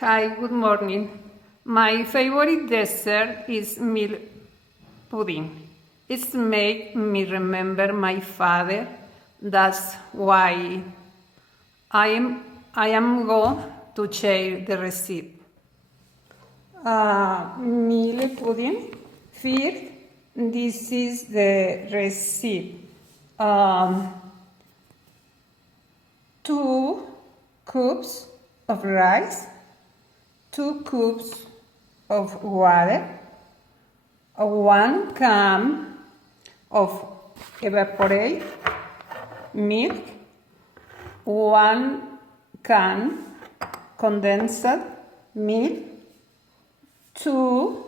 Hi, good morning. My favorite dessert is milk pudding. It's make me remember my father. That's why I am going to share the recipe. Milk pudding. First, this is the recipe. 2 cups of rice, 2 cups of water, 1 can of evaporated milk, 1 can condensed milk, 2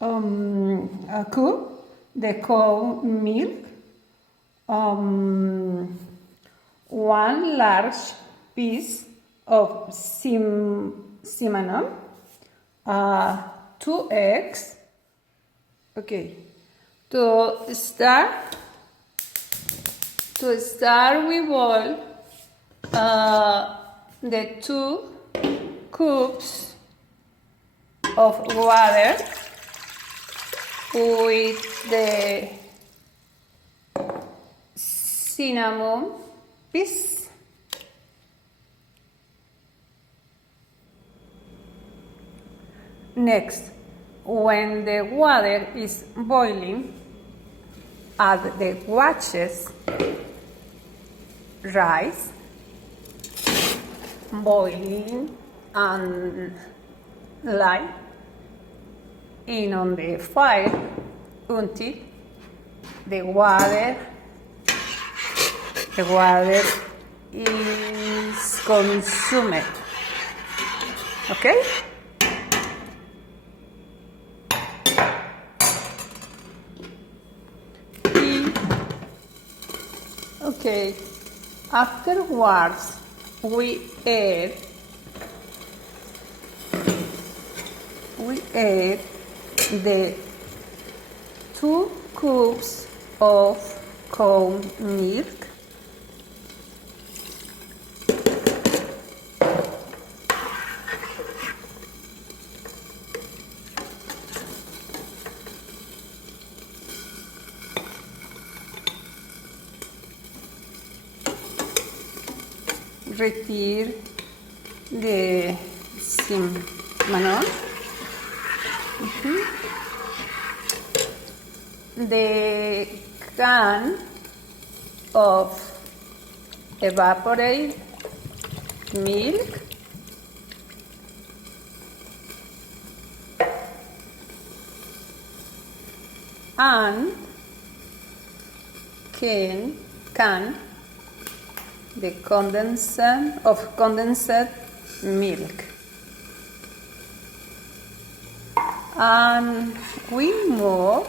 a cup the cold milk, 1 large piece of cinnamon, 2 eggs. Okay, to start we boil the 2 cups of water with the cinnamon piece. Next, when the water is boiling, add the washed rice, boiling and light in on the fire until the water is consumed. Okay? Okay, afterwards we add the 2 cups of cold milk, retire the cinnamon, the can of evaporated milk, and can the condensed milk, and we move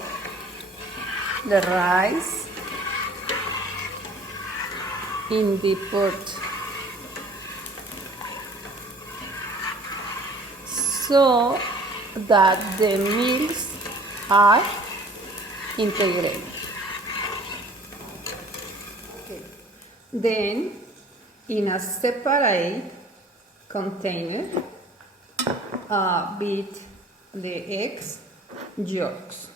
the rice in the pot so that the milks are integrated. Okay. Then, in a separate container, beat the eggs yolks.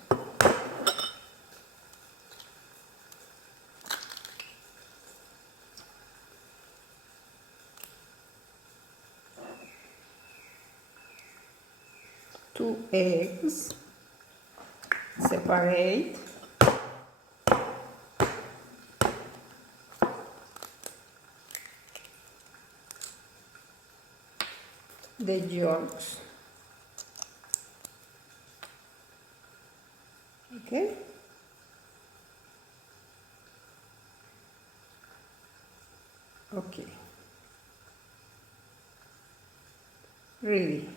Two eggs, separate. The yolks. Okay. Okay. Ready.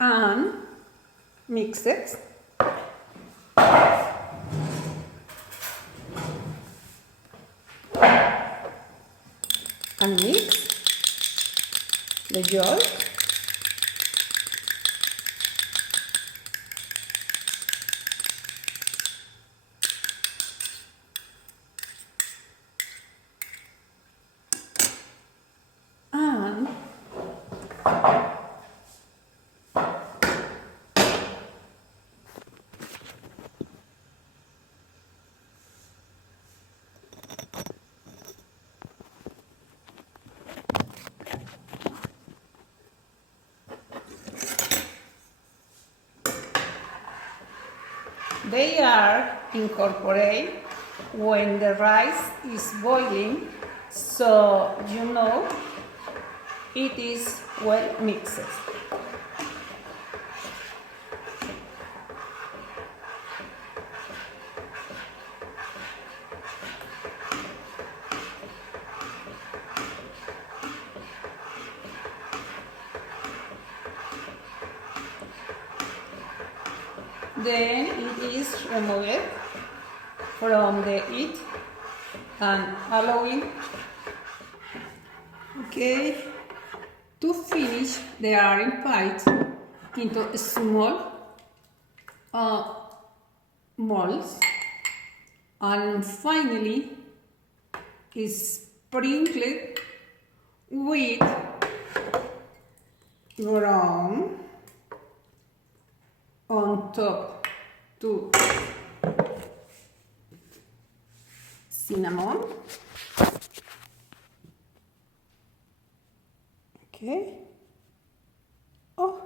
And mix it. And mix the yolk, They are incorporated when the rice is boiling, so you know it is well mixed. Then it is removed from the heat and allowing. Okay, to finish the iron pie into small molds, and finally is sprinkled with ground on top to cinnamon. Okay. Oh.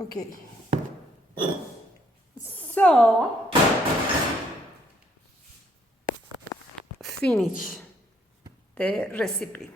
Okay. So finish the recipe.